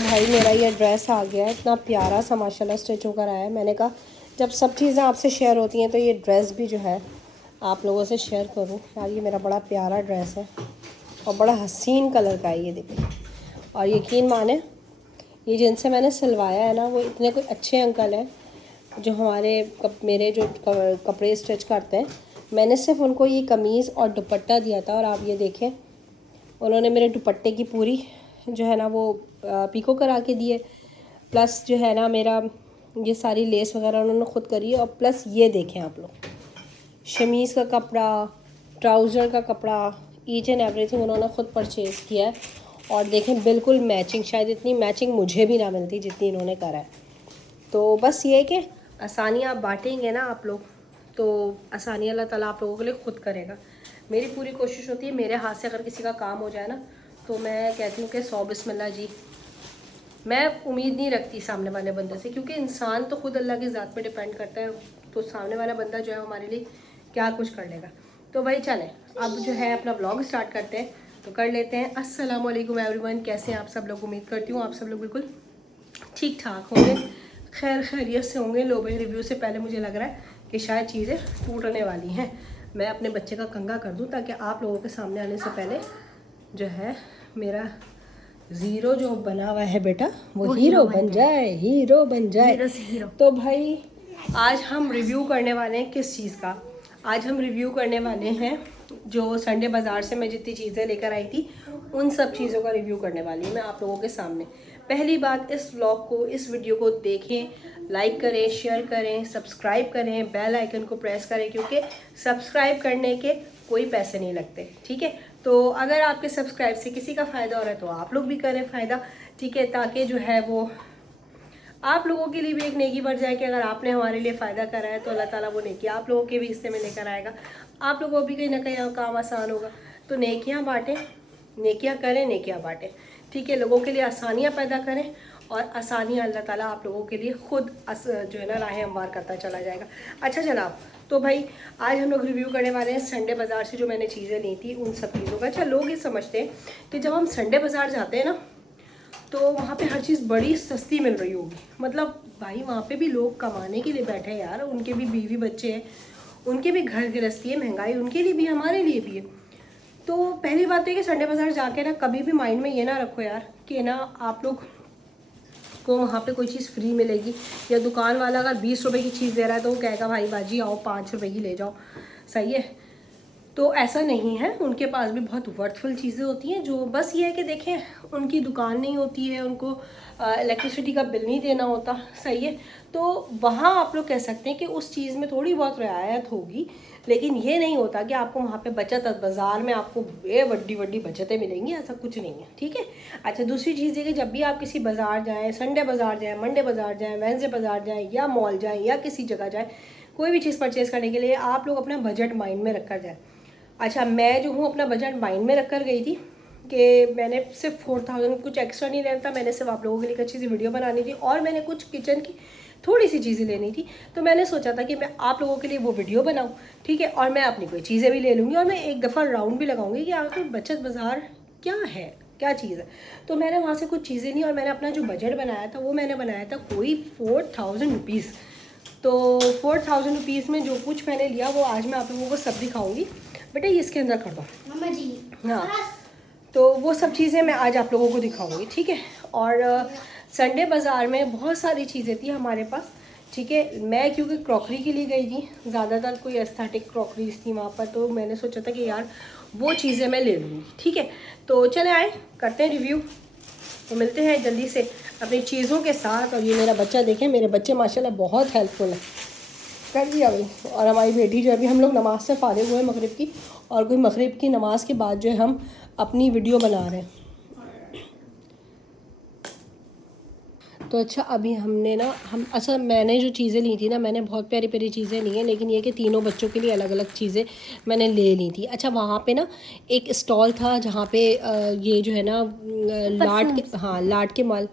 भाई मेरा ये ड्रेस आ गया है, इतना प्यारा सा माशाल्लाह स्टिच होकर आया है। मैंने कहा जब सब चीज़ें आपसे शेयर होती हैं तो ये ड्रेस भी जो है आप लोगों से शेयर करूँ। यार ये मेरा बड़ा प्यारा ड्रेस है और बड़ा हसीन कलर का है, ये देखिए। और यकीन माने ये जिनसे मैंने सिलवाया है ना वो इतने कोई अच्छे अंकल हैं जो हमारे मेरे जो कपड़े स्टिच करते हैं। मैंने सिर्फ उनको ये कमीज़ और दुपट्टा दिया था और आप ये देखें उन्होंने मेरे दुपट्टे की पूरी जो है ना वो पिको करा के दिए, प्लस जो है ना मेरा ये सारी लेस वगैरह उन्होंने ख़ुद करी है। और प्लस ये देखें आप लोग, शमीज़ का कपड़ा, ट्राउज़र का कपड़ा, ईच एंड एवरीथिंग उन्होंने ख़ुद परचेज़ किया है। और देखें बिल्कुल मैचिंग, शायद इतनी मैचिंग मुझे भी ना मिलती जितनी इन्होंने करा है। तो बस ये कि आसानियाँ आप बांटेंगे ना आप लोग तो आसानी अल्लाह ताला आप लोगों के लिए ख़ुद करेगा। मेरी पूरी कोशिश होती है मेरे हाथ से अगर किसी का काम हो जाए ना तो मैं कहती हूँ कि 100 बिस्मिल्लाह जी। मैं उम्मीद नहीं रखती सामने वाले बंदे से, क्योंकि इंसान तो खुद अल्लाह की ज़ात पे डिपेंड करता है, तो सामने वाला बंदा जो है हमारे लिए क्या कुछ कर लेगा। तो भाई चलें अब जो है अपना ब्लॉग स्टार्ट करते हैं, तो कर लेते हैं। अस्सलाम वालेकुम एवरीवन, कैसे हैं आप सब लोग? उम्मीद करती हूँ आप सब लोग बिल्कुल ठीक ठाक होंगे, खैर खैरियत से होंगे। लो भाई रिव्यू से पहले मुझे लग रहा है कि शायद चीज़ें टूटने वाली हैं। मैं अपने बच्चे का कंघा कर दूं ताकि आप लोगों के सामने आने से पहले जो है मेरा ज़ीरो जो बना हुआ है बेटा वो हीरो बन जाए, हीरो बन जाए। तो भाई आज हम रिव्यू करने वाले हैं किस चीज़ का? आज हम रिव्यू करने वाले हैं जो संडे बाज़ार से मैं जितनी चीज़ें लेकर आई थी उन सब चीज़ों का रिव्यू करने वाली हूँ मैं आप लोगों के सामने। पहली बात, इस व्लॉग को, इस वीडियो को देखें, लाइक करें, शेयर करें, सब्सक्राइब करें, बेल आइकन को प्रेस करें, क्योंकि सब्सक्राइब करने के कोई पैसे नहीं लगते, ठीक है। तो अगर आपके सब्सक्राइब से किसी का फ़ायदा हो रहा है तो आप लोग भी करें फ़ायदा, ठीक है, ताकि जो है वो आप लोगों के लिए भी एक नेकी बढ़ जाए कि अगर आपने हमारे लिए फ़ायदा करा है तो अल्लाह ताला वो नेकी आप लोगों के भी हिस्से में लेकर आएगा, आप लोगों को भी कहीं ना कहीं काम आसान होगा। तो नेकियां बांटें, नेकियां करें, नेकियां बांटें, ठीक है। लोगों के लिए आसानियां पैदा करें और आसानियां अल्लाह ताला आप लोगों के लिए ख़ुद जो है ना राहें हमवार करता चला जाएगा। अच्छा जनाब, तो भाई आज हम लोग रिव्यू करने वाले हैं संडे बाज़ार से जो मैंने चीज़ें ली थी उन सब चीज़ों का। अच्छा, लोग ये समझते हैं कि जब हम संडे बाज़ार जाते हैं ना तो वहाँ पे हर चीज़ बड़ी सस्ती मिल रही होगी। मतलब भाई वहाँ पे भी लोग कमाने के लिए बैठे हैं यार, उनके भी बीवी बच्चे हैं, उनके भी घर गृहस्थी है, महंगाई उनके लिए भी है, हमारे लिए भी है। तो पहली बात तो है कि संडे बाज़ार जाके ना कभी भी माइंड में ये ना रखो यार कि ना आप लोग को वहाँ पे कोई चीज़ फ्री मिलेगी, या दुकान वाला अगर 20 रुपये की चीज़ दे रहा है तो वो कहेगा भाई बाजी आओ 5 रुपये की ले जाओ, सही है। तो ऐसा नहीं है, उनके पास भी बहुत वर्थफुल चीज़ें होती हैं। जो बस ये है कि देखें उनकी दुकान नहीं होती है, उनको इलेक्ट्रिसिटी का बिल नहीं देना होता, सही है। तो वहाँ आप लोग कह सकते हैं कि उस चीज़ में थोड़ी बहुत रियायत होगी, लेकिन ये नहीं होता कि आपको वहाँ पे बचत बाज़ार में आपको बड़ी बड़ी बचतें मिलेंगी, ऐसा कुछ नहीं है, ठीक है। अच्छा, दूसरी चीज़ है कि जब भी आप किसी बाज़ार जाएँ, संडे बाज़ार जाएँ, मंडे बाज़ार जाएँ, वेडनेसडे बाज़ार जाएँ, या मॉल जाएँ, या किसी जगह जाएँ, कोई भी चीज़ परचेज़ करने के लिए आप लोग अपना बजट माइंड में रख कर जाएँ। अच्छा, मैं जो हूँ अपना बजट माइंड में रख कर गई थी कि मैंने सिर्फ 4000, कुछ एक्स्ट्रा नहीं लेना था, मैंने सिर्फ आप लोगों के लिए एक अच्छी सी वीडियो बनानी थी और मैंने कुछ किचन की थोड़ी सी चीज़ें लेनी थी। तो मैंने सोचा था कि मैं आप लोगों के लिए वो वीडियो बनाऊं, ठीक है, और मैं अपनी कोई चीज़ें भी ले लूँगी और मैं एक दफ़ा राउंड भी लगाऊंगी कि आखिर बचत बाज़ार क्या है, क्या चीज़ है। तो मैंने वहाँ से कुछ चीज़ें ली और मैंने अपना जो बजट बनाया था वो मैंने बनाया था कोई 4000 रुपीज़। तो 4000 रुपीज़ में जो कुछ मैंने लिया वो आज मैं आप लोगों को सब दिखाऊँगी। बेटा ये इसके अंदर कर दो मम्मा जी। हाँ, तो वो सब चीज़ें मैं आज आप लोगों को दिखाऊंगी, ठीक है। और संडे बाज़ार में बहुत सारी चीज़ें थी हमारे पास, ठीक है। मैं क्योंकि क्रॉकरी के लिए गई थी, ज़्यादातर कोई एस्थेटिक क्रॉकरीज थी वहाँ पर, तो मैंने सोचा था कि यार वो चीज़ें मैं ले लूँगी, ठीक है। तो चले आए करते हैं रिव्यू, तो मिलते हैं जल्दी से अपनी चीज़ों के साथ। और ये मेरा बच्चा देखें, मेरे बच्चे माशाल्लाह बहुत हेल्पफुल है, कर दिया भाई। और हमारी बेटी जो अभी हम लोग नमाज से फारिग हुए मगरिब की, और कोई मगरिब की नमाज के बाद जो है हम अपनी वीडियो बना रहे हैं। तो अच्छा, अभी हमने ना अच्छा मैंने जो चीज़ें ली थी ना, मैंने बहुत प्यारी प्यारी चीज़ें ली हैं, लेकिन ये कि तीनों बच्चों के लिए अलग अलग चीज़ें मैंने ले ली थी। अच्छा, वहाँ पे ना एक स्टॉल था जहाँ पे ये जो है ना लाट के, हाँ लाट के माल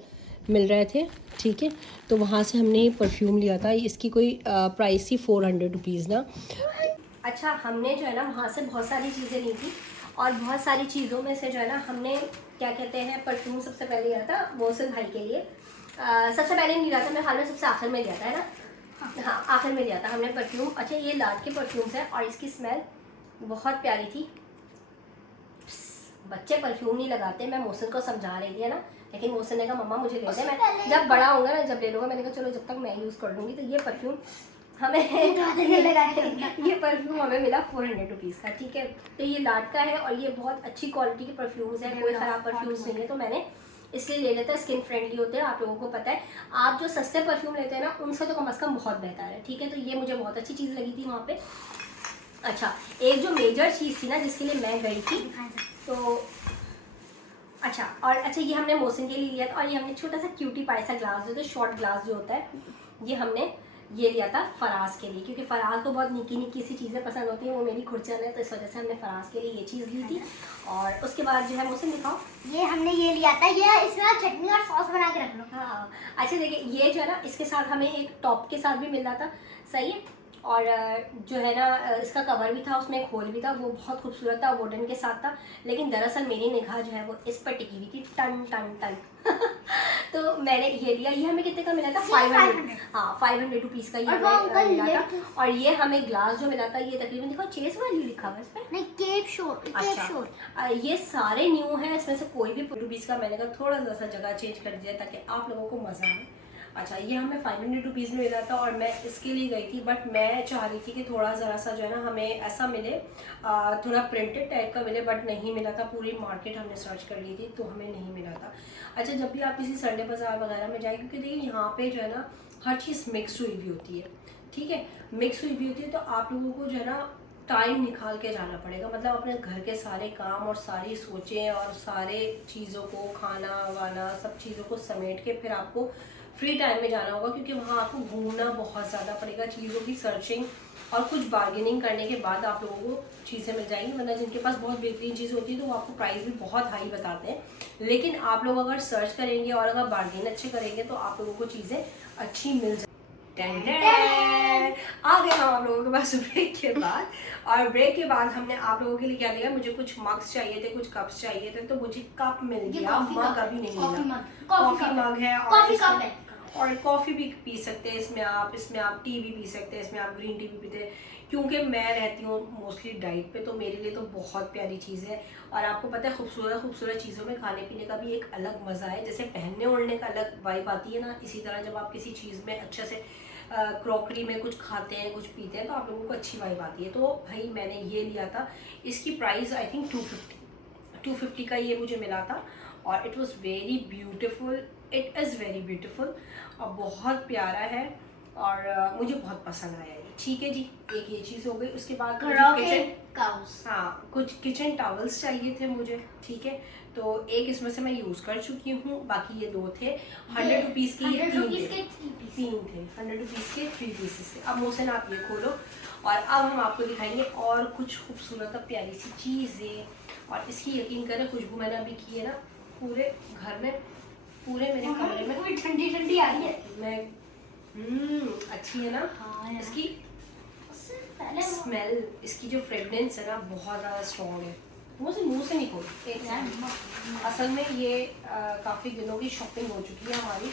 मिल रहे थे, ठीक है। तो वहाँ से हमने परफ्यूम लिया था, इसकी कोई प्राइस थी 400 रुपीज़ ना। अच्छा, हमने जो है ना वहाँ से बहुत सारी चीज़ें ली थी और बहुत सारी चीज़ों में से जो है ना हमने क्या कहते हैं परफ्यूम सबसे पहले लिया था मोहसिन भाई के लिए। सबसे पहले नहीं लिया था, मेरे ख्याल में सबसे आखिर में लिया था, है ना? हाँ आखिर में लिया था हमने परफ्यूम। अच्छा ये लाड के परफ्यूम्स हैं और इसकी स्मेल बहुत प्यारी थी। बच्चे परफ्यूम नहीं लगाते, मैं मोहसिन को समझा रही थी, है ना, लेकिन मोहसिन ने कहा मम्मा मुझे ले दे, मैं जब बड़ा होऊंगा ना जब ले लूँगा। मैंने कहा चलो जब तक मैं यूज़ कर लूँगी। तो ये परफ्यूम हमें ये परफ्यूम हमें मिला 400 रुपीज़ का, ठीक है। तो ये लाड का है और ये बहुत अच्छी क्वालिटी के परफ्यूम्स हैं, कोई ख़राब परफ्यूम्स नहीं है। तो मैंने इसलिए ले लेता है, स्किन फ्रेंडली होते हैं, आप लोगों को पता है। आप जो सस्ते परफ्यूम लेते हैं ना उनसे तो कम अज़ कम बहुत बेहतर है, ठीक है। तो ये मुझे बहुत अच्छी चीज़ लगी थी वहाँ पे। अच्छा एक जो मेजर चीज़ थी ना जिसके लिए मैं गई थी, तो अच्छा ये हमने मोहसिन के लिए लिया था। और ये हमने छोटा सा क्यूटी पाई सा ग्लास जो होता है, शॉर्ट ग्लास जो होता है, ये हमने ये लिया था फराज के लिए, क्योंकि फराज को बहुत निकी निकी सी चीज़ें पसंद होती हैं, वो मेरी खुरचन है, तो इस वजह से हमने फराज के लिए ये चीज़ ली थी। और उसके बाद जो है मोहसिन दिखाओ, ये हमने ये लिया था, ये इसमें चटनी और सॉस बना के रख लो। हाँ अच्छा देखिए ये जो है ना इसके साथ हमें एक टॉप के साथ भी मिल रहा था, सही है। और जो है ना इसका कवर भी था, उसमें एक होल भी था, वो बहुत खूबसूरत था, वुडन के साथ था। लेकिन दरअसल मेरी निगाह जो है वो इस पर टिकी हुई थी, टन टन टन तो मैंने ये लिया। ये हमें कितने का मिला था? 500। हाँ 500 रुपीज़ का ये हमें मिला था। और ये हमें ग्लास जो मिला था ये तकरीबन देखो चेस वैल्यू लिखा हुआ है इस पर, नहीं केप शोर। अच्छा ये सारे न्यू हैं, इसमें से कोई भी रुपीज़ का मैंने कहा थोड़ा सा जगह चेंज कर दिया ताकि आप लोगों को मज़ा आए। अच्छा ये हमें 500 रुपीज़ में मिला था और मैं इसके लिए गई थी, बट मैं चाह रही थी कि थोड़ा ज़रा सा जो है ना हमें ऐसा मिले, थोड़ा प्रिंटेड टाइप का मिले, बट नहीं मिला था। पूरी मार्केट हमने सर्च कर ली थी तो हमें नहीं मिला था। अच्छा जब भी आप किसी संडे बाज़ार वगैरह में जाए, क्योंकि देखिए यहाँ पे जो है ना हर चीज़ मिक्स हुई भी होती है, ठीक है, मिक्स हुई भी होती है, तो आप लोगों को जो है ना टाइम निकाल के जाना पड़ेगा। मतलब अपने घर के सारे काम और सारी सोचें और सारे चीज़ों को खाना वाना सब चीज़ों को समेट के फिर आपको फ्री टाइम में जाना होगा, क्योंकि वहाँ आपको घूमना बहुत ज़्यादा पड़ेगा, चीज़ों की सर्चिंग और कुछ बार्गेनिंग करने के बाद आप लोगों को चीज़ें मिल जाएंगी। वरना जिनके पास बहुत बेहतरीन चीज़ होती है तो वो आपको प्राइस भी बहुत हाई बताते हैं, लेकिन आप लोग अगर सर्च करेंगे और अगर बार्गेन अच्छे करेंगे तो आप लोगों को चीज़ें अच्छी मिल जाएंगी। आ गए हम आप लोगों के पास ब्रेक के बाद, और ब्रेक के बाद हमने आप लोगों के लिए क्या लिया, मुझे कुछ मग्स चाहिए थे, कुछ कप्स चाहिए थे, तो मुझे कप मिल गया, मग अभी नहीं मिला। कॉफी मग है और कॉफ़ी भी पी सकते हैं इसमें आप टी भी पी सकते हैं, इसमें आप ग्रीन टी भी पीते हैं। क्योंकि मैं रहती हूँ मोस्टली डाइट पे, तो मेरे लिए तो बहुत प्यारी चीज़ है। और आपको पता है खूबसूरत चीज़ों में खाने पीने का भी एक अलग मज़ा है, जैसे पहनने ओढ़ने का अलग वाइब आती है ना, इसी तरह जब आप किसी चीज़ में अच्छे से क्रॉकरी में कुछ खाते हैं कुछ पीते हैं तो आप लोगों को अच्छी वाइब आती है। तो भाई मैंने ये लिया था, इसकी प्राइस आई थिंक 250 का ये मुझे मिला था, और it was very beautiful, it is very beautiful और बहुत प्यारा है, और मुझे बहुत पसंद आया ये। ठीक है जी, एक ये चीज़ हो गई। उसके बाद कुछ किचन टॉवल्स चाहिए थे मुझे, ठीक है, तो एक इसमें से मैं यूज़ कर चुकी हूँ, बाकी ये 2 थे 100 रुपीज़ के, ये 3 थे 100 रुपीज़ के 3 पीसेस थे। अब मोहसिन आप ये खोलो, और अब हम आपको दिखाएंगे और कुछ खूबसूरत और प्यारी सी चीज़ें। और इसकी यकीन करें खुशबू मैंने अभी की है ना, पूरे घर में, पूरे मेरे कमरे में ठंडी ठंडी आ रही है। मैं अच्छी है ना। हाँ इसकी स्मेल, इसकी जो फ्रेगनेंस है ना बहुत ज़्यादा स्ट्रॉन्ग है। मुँह से नहीं खोल एक असल में ये काफ़ी दिनों की शॉपिंग हो चुकी है हमारी।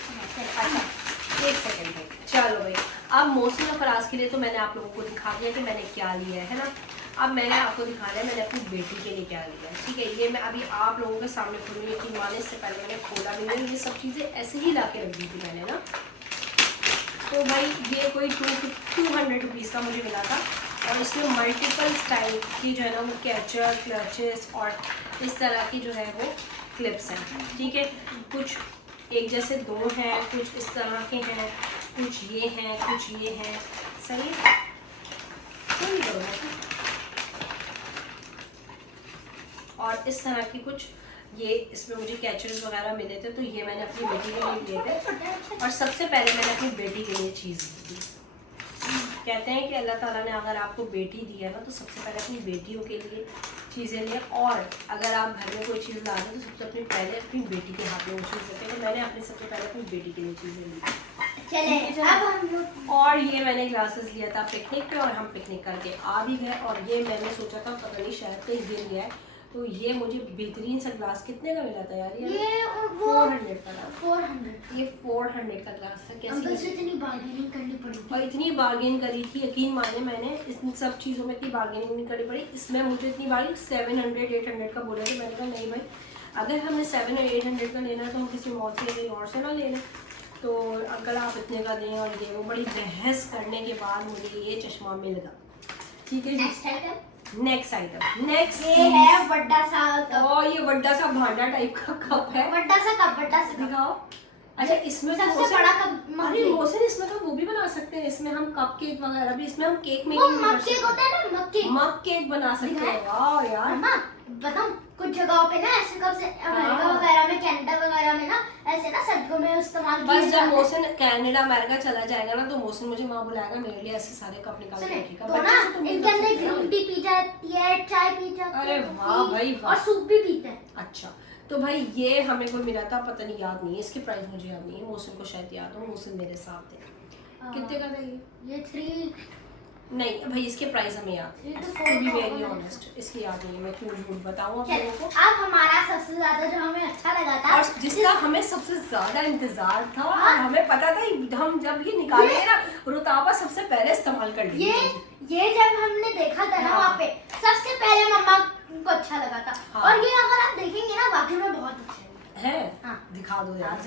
अच्छा एक सेकेंड है, चलो भाई अब मौसम और फराज के लिए तो मैंने आप लोगों को दिखा दिया कि मैंने क्या लिया है ना। अब मैंने आपको दिखाना है मैंने अपनी बेटी के लिए क्या लिया है, ठीक है। ये मैं अभी आप लोगों के सामने खोलूँगी, कि माने इससे पहले मैंने खोला भी नहीं, ये सब चीज़ें ऐसे ही ला के रख दी थी मैंने ना। तो भाई ये कोई 200 रुपीज़ का मुझे मिला था, और इसमें मल्टीपल स्टाइल की जो है ना वो कैचर क्लचेस और इस तरह की जो है वो क्लिप्स हैं, ठीक है। कुछ एक जैसे 2 हैं, कुछ इस तरह के हैं, कुछ ये हैं, कुछ ये हैं, सही है। और इस तरह की कुछ ये इसमें मुझे कैचर्स वगैरह मिले थे, तो ये मैंने अपनी बेटी के लिए लिए थे। और सबसे पहले मैंने अपनी बेटी के लिए चीज़ ली थी। कहते हैं कि अल्लाह ताला ने अगर आपको बेटी दी है ना तो सबसे पहले अपनी बेटियों के लिए चीज़ें लिए, और अगर आप घर में कोई चीज़ ला रहे हैं तो सबसे पहले अपनी बेटी के हाथ में वो चीज़ देते हैं। तो मैंने अपने सबसे पहले अपनी बेटी के लिए चीज़ें ली। चले अब हम लोग, और ये मैंने ग्लासेस लिया था पिकनिक पे, और हम पिकनिक करके आ भी गए। और ये मैंने सोचा था पता नहीं शायद कहीं गिर गया है, तो ये मुझे बेहतरीन सा ग्लास कितने का मिला था यार? ये वो 400 का था। 400। ये 400 का ग्लास था। कैसी अंकल से लगी? इतनी बार्गेनिंग करनी पड़ी थी। और इतनी बार्गेन करी थी, यकीन माने मैंने इन सब चीज़ों में इतनी बार्गेनिंग नहीं करनी पड़ी। इसमें मुझे इतनी बारी 700-800 का बोले थे। मैंने कहा नहीं भाई, अगर हमें 700-800 का लेना है तो हम किसी मॉल से कहीं और से ना ले लें। तो अंकल आप इतने का दें और ये वो बड़ी बहस करने के बाद मुझे ये चश्मा मिल गया। ठीक है जी, नेक्स्ट आइटम। नेक्स्ट ये है बड़ा सा कप। और ये बड़ा सा भांडा टाइप का कप है। बड़ा सा कप, बड़ा सा कप। दिखाओ। अच्छा, इसमें तो सबसे बड़ा कप मग अरे केक। मोहसिन, इसमें तो वो भी बना सकते हैं। इसमें हम कप केक वगैरह भी, इसमें हम केक वो मेकिंग मग केक होता है ना, मग केक। मग केक बना सकते हैं। वाह यार, मम्मा बताऊं, कुछ जगहों पे ना ऐसे कप से अमेरिका वगैरह में, कनाडा वगैरह में ना ऐसे ना सर्दियों में इस्तेमाल किए बस जब जाते हैं। मोहसिन कनाडा अमेरिका चला जाएगा ना तो मोहसिन मुझे वहाँ बुलाएगा, मेरे लिए ऐसे सारे कप निकाल के सुने, रखेगा। तो ना बच्चे से तुम भी इनके कर अंदर सकते हो। ग्रीन टी पी जाती है, चाय पी जाती है, अरे वाह कॉफी भाई वाह। और सूप भी पीते हैं। अच्छा, तो भाई ये हमें कोई मिला था, पता नहीं, याद नहीं है इसकी प्राइस, मुझे याद नहीं है। मोहसिन को शायद याद हो, मोहसिन मेरे साथ है। कितने का था ये 3 नहीं भाई, इसके प्राइस हमें याद है। 3 to टू 4 बी का वेरी होगा। ऑनेस्ट, इसकी याद नहीं है। मैं क्यों झूठ बताऊँ आप चलो, लोगों को। अब हमारा सबसे ज्यादा जो हमें अच्छा लगा था, और जिसका हमें सबसे ज्यादा इंतजार था, और हाँ। हमें पता था हम जब ये निकालेंगे ना, रुताबा सबसे पहले इस्तेमाल कर लेंगे। ये जब हमने देखा था ना हाँ। वहाँ पे, सबसे पहले मम्मा को अच्छा लगा था। हाँ। और ये अगर आप देखेंगे ना, वाकई में बहुत अच्छा है। है। हाँ। दिखा दो यार।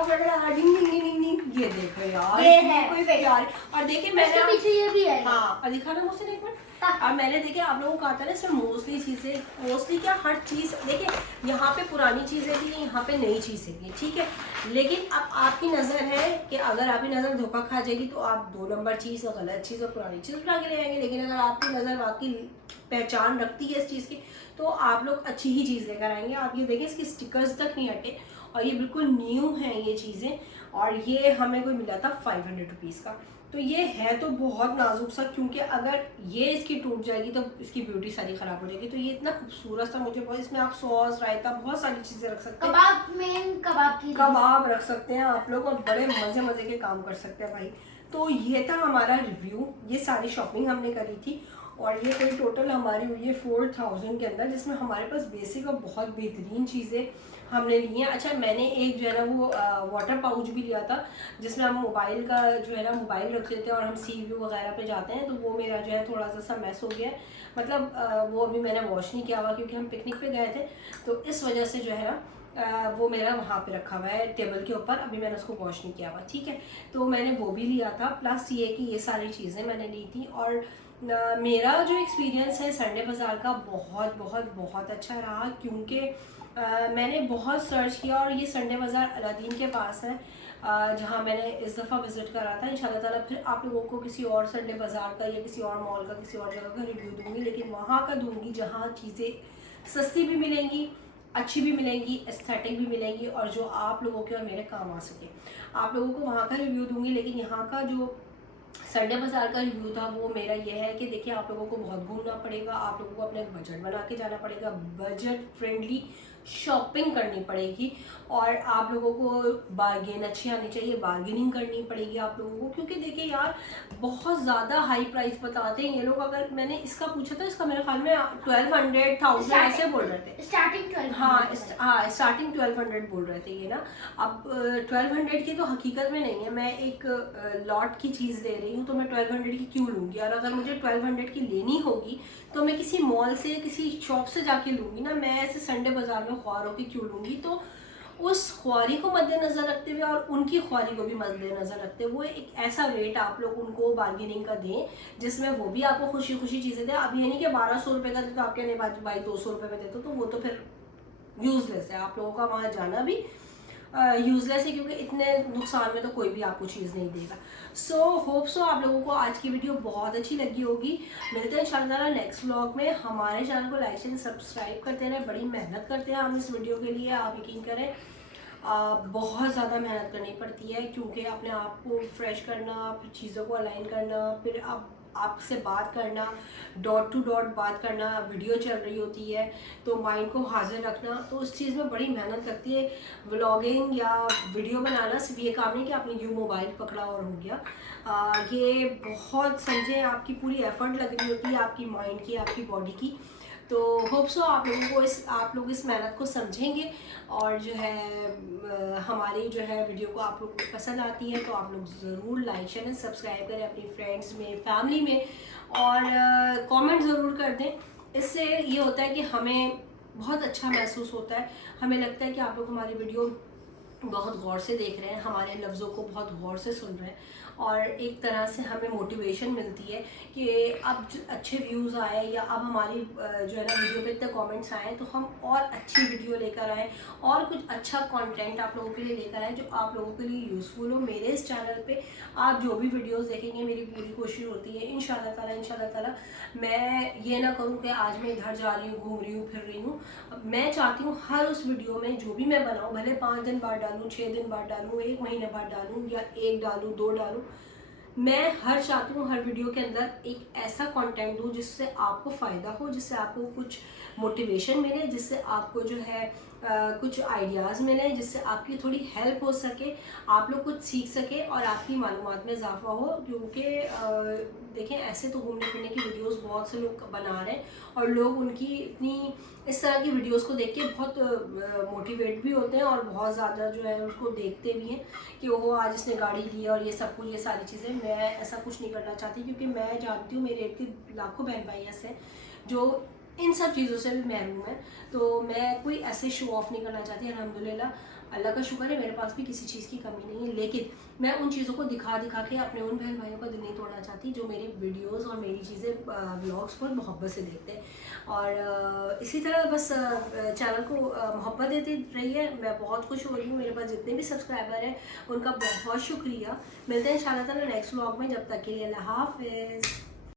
अब्राकडाब्रा। डिंग डिंग डिंग डिंग डिंग। ये देखो यार, ये है कोई fake। प्यार। और देखिए मैंने इसके पीछे ये भी है। हाँ, और दिखाना मुझसे एक मिनट। और मैंने देखिए आप लोगों को कहा था ना, इसमें मोस्टली चीज़ें, मोस्टली क्या, हर चीज़ देखिए, यहाँ पे पुरानी चीज़ें भी हैं, यहाँ पे नई चीज़ें भी हैं, ठीक है। लेकिन अब आपकी नज़र है कि अगर आपकी नज़र धोखा खा जाएगी तो आप 2 नंबर चीज़ और गलत चीज़ और पुरानी चीज़ उठा के ले आएंगे। लेकिन अगर आपकी नज़र वाकई पहचान रखती है इस चीज़ की, तो आप लोग अच्छी ही चीज़ लेकर आएंगे। आप ये देखें, इसकी स्टिकर्स तक नहीं हटे और ये बिल्कुल न्यू हैं ये चीज़ें। और ये हमें कोई मिला था 500 रुपीज़ का। तो ये है तो बहुत नाजुक सा, क्योंकि अगर ये इसकी टूट जाएगी तो इसकी ब्यूटी सारी ख़राब हो जाएगी। तो ये इतना खूबसूरत सा मुझे बहुत, इसमें आप सॉस, रायता, बहुत सारी चीज़ें रख सकते हैं। कबाब में कबाब रख सकते हैं आप लोग, और बड़े मज़े मज़े के काम कर सकते हैं भाई। तो ये था हमारा रिव्यू, ये सारी शॉपिंग हमने करी थी। और ये कोई टोटल हमारी हुई है 4000 के अंदर, जिसमें हमारे पास बेसिक और बहुत बेहतरीन चीज़ें हमने ली हैं। अच्छा, मैंने एक जो है ना वो वाटर पाउच भी लिया था, जिसमें हम मोबाइल का जो है ना मोबाइल रख लेते हैं और हम सी व्यू वगैरह पे जाते हैं। तो वो मेरा जो है थोड़ा सा मैस हो गया है, मतलब वो अभी मैंने वॉश नहीं किया हुआ, क्योंकि हम पिकनिक पे गए थे। तो इस वजह से जो है ना वो मेरा वहाँ पे रखा हुआ है टेबल के ऊपर, अभी मैंने उसको वॉश नहीं किया हुआ, ठीक है। तो मैंने वो भी लिया था, प्लस ये कि ये सारी चीज़ें मैंने ली थी। और मेरा जो एक्सपीरियंस है संडे बाज़ार का बहुत बहुत बहुत अच्छा रहा, क्योंकि मैंने बहुत सर्च किया। और ये संडे बाज़ार अलादीन के पास है, जहाँ मैंने इस दफ़ा विज़िट करा था। इंशाल्लाह ताला फिर आप लोगों को किसी और संडे बाज़ार का या किसी और मॉल का, किसी और जगह का रिव्यू दूँगी, लेकिन वहाँ का दूँगी जहाँ चीज़ें सस्ती भी मिलेंगी, अच्छी भी मिलेंगी, एस्थेटिक भी मिलेंगी, और जो आप लोगों के और मेरे काम आ सके। आप लोगों को वहाँ का रिव्यू दूँगी, लेकिन यहाँ का जो संडे बाज़ार का रिव्यू था वो मेरा ये है कि देखिए, आप लोगों को बहुत घूमना पड़ेगा, आप लोगों को अपने बजट बना के जाना पड़ेगा, बजट फ्रेंडली शॉपिंग करनी पड़ेगी, और आप लोगों को बार्गेन अच्छी आनी चाहिए, बार्गेनिंग करनी पड़ेगी आप लोगों को। क्योंकि देखिए यार, बहुत ज़्यादा हाई प्राइस बताते हैं ये लोग। अगर मैंने इसका पूछा था, इसका मेरे ख्याल में 1200-1000 ऐसे बोल रहे थे, स्टार्टिंग 1200। हाँ स्टार्टिंग 1200 बोल रहे थे ये ना। अब 1200 की तो हकीकत में नहीं है। मैं एक लॉट की चीज़ ले रही हूँ, तो मैं 1200 की क्यों लूँगी? और अगर मुझे 1200 की लेनी होगी तो मैं किसी मॉल से, किसी शॉप से जाके लूँगी ना। मैं ऐसे संडे बाज़ार में ख्वार होकर क्यों लूँगी? तो उस ख्वारी को मद्देनज़र रखते हुए और उनकी ख्वारी को भी मद्देनज़र रखते हुए एक ऐसा रेट आप लोग उनको बार्गेनिंग का दें, जिसमें वो भी आपको खुशी खुशी चीज़ें दें। अब ये नहीं कि 1200 रुपये का दे तो आप कहने भाई 200 रुपये में दे तो वो तो फिर यूज़लेस है। आप लोगों का वहाँ जाना भी यूज़लेस है, क्योंकि इतने नुकसान में तो कोई भी आपको चीज़ नहीं देगा। सो होप सो आप लोगों को आज की वीडियो बहुत अच्छी लगी होगी। मिलते हैं इंशाल्लाह नेक्स्ट व्लॉग में। हमारे चैनल को लाइक शेयर सब्सक्राइब करते रहें, बड़ी मेहनत करते हैं हम इस वीडियो के लिए, आप यकीन करें। बहुत ज़्यादा मेहनत करनी पड़ती है, क्योंकि अपने आप को फ्रेश करना, फिर चीज़ों को अलाइन करना, फिर आपसे बात करना, डॉट टू डॉट बात करना, वीडियो चल रही होती है तो माइंड को हाजिर रखना, तो उस चीज़ में बड़ी मेहनत लगती है। व्लॉगिंग या वीडियो बनाना सिर्फ ये काम नहीं कि आपने यूँ मोबाइल पकड़ा और हो गया। ये बहुत समझें, आपकी पूरी एफर्ट लग रही होती है, आपकी माइंड की, आपकी बॉडी की। तो होप सो आप लोग इस मेहनत को समझेंगे और जो है हमारी जो है वीडियो को आप लोगों को पसंद आती है तो आप लोग ज़रूर लाइक शेयर एंड सब्सक्राइब करें अपनी फ्रेंड्स में, फैमिली में, और कमेंट ज़रूर कर दें। इससे ये होता है कि हमें बहुत अच्छा महसूस होता है, हमें लगता है कि आप लोग हमारी वीडियो बहुत गौर से देख रहे हैं, हमारे लफ्ज़ों को बहुत गौर से सुन रहे हैं, और एक तरह से हमें मोटिवेशन मिलती है कि अब अच्छे व्यूज़ आए या अब हमारी जो है ना वीडियो पे इतने कमेंट्स आए तो हम और अच्छी वीडियो लेकर आएँ और कुछ अच्छा कंटेंट आप लोगों के लिए लेकर आएँ जो आप लोगों के लिए यूज़फुल हो। मेरे इस चैनल पे आप जो भी वीडियोस देखेंगे मेरी पूरी कोशिश होती है इंशाल्लाह ताला मैं ये ना करूँ कि आज मैं इधर जा रही हूँ, घूम रही हूँ, फिर रही हूँ। मैं चाहती हूँ हर उस वीडियो में जो भी मैं बनाऊँ, भले 5 दिन बाद डालूँ, 6 दिन बाद डालूँ, 1 महीने बाद डालूँ या 1 डालूँ, 2 डालूँ, मैं हर चाहती हूँ हर वीडियो के अंदर एक ऐसा कंटेंट दूँ जिससे आपको फ़ायदा हो, जिससे आपको कुछ मोटिवेशन मिले, जिससे आपको जो है कुछ आइडियाज़ मिले, जिससे आपकी थोड़ी हेल्प हो सके, आप लोग कुछ सीख सके और आपकी मालूमात में इजाफा हो। क्योंकि देखें ऐसे तो घूमने फिरने की वीडियोस बहुत से लोग बना रहे हैं और लोग उनकी इतनी इस तरह की वीडियोस को देख के बहुत मोटिवेट भी होते हैं और बहुत ज़्यादा जो है उसको देखते भी हैं कि वो आज इसने गाड़ी ली और ये सब कुछ, ये सारी चीज़ें। मैं ऐसा कुछ नहीं करना चाहती क्योंकि मैं जानती हूँ मेरे इतने लाखों बहन भाई ऐसे हैं जो इन सब चीज़ों से भी महरूम है, तो मैं कोई ऐसे शो ऑफ नहीं करना चाहती। अल्हम्दुलिल्लाह अल्लाह का शुक्र है मेरे पास भी किसी चीज़ की कमी नहीं है, लेकिन मैं उन चीज़ों को दिखा के अपने उन बहन भाइयों का दिल नहीं तोड़ना चाहती जो मेरी वीडियोस और मेरी चीज़ें व्लॉग्स पर मोहब्बत से देखते हैं। और इसी तरह बस चैनल को मोहब्बत देती रहिए। मैं बहुत खुश हो रही हूँ, मेरे पास जितने भी सब्सक्राइबर हैं उनका बहुत शुक्रिया। मिलते हैं इंशाल्लाह ताला नेक्स्ट व्लॉग में, जब तक के लिए अल्लाह हाफ़िज़।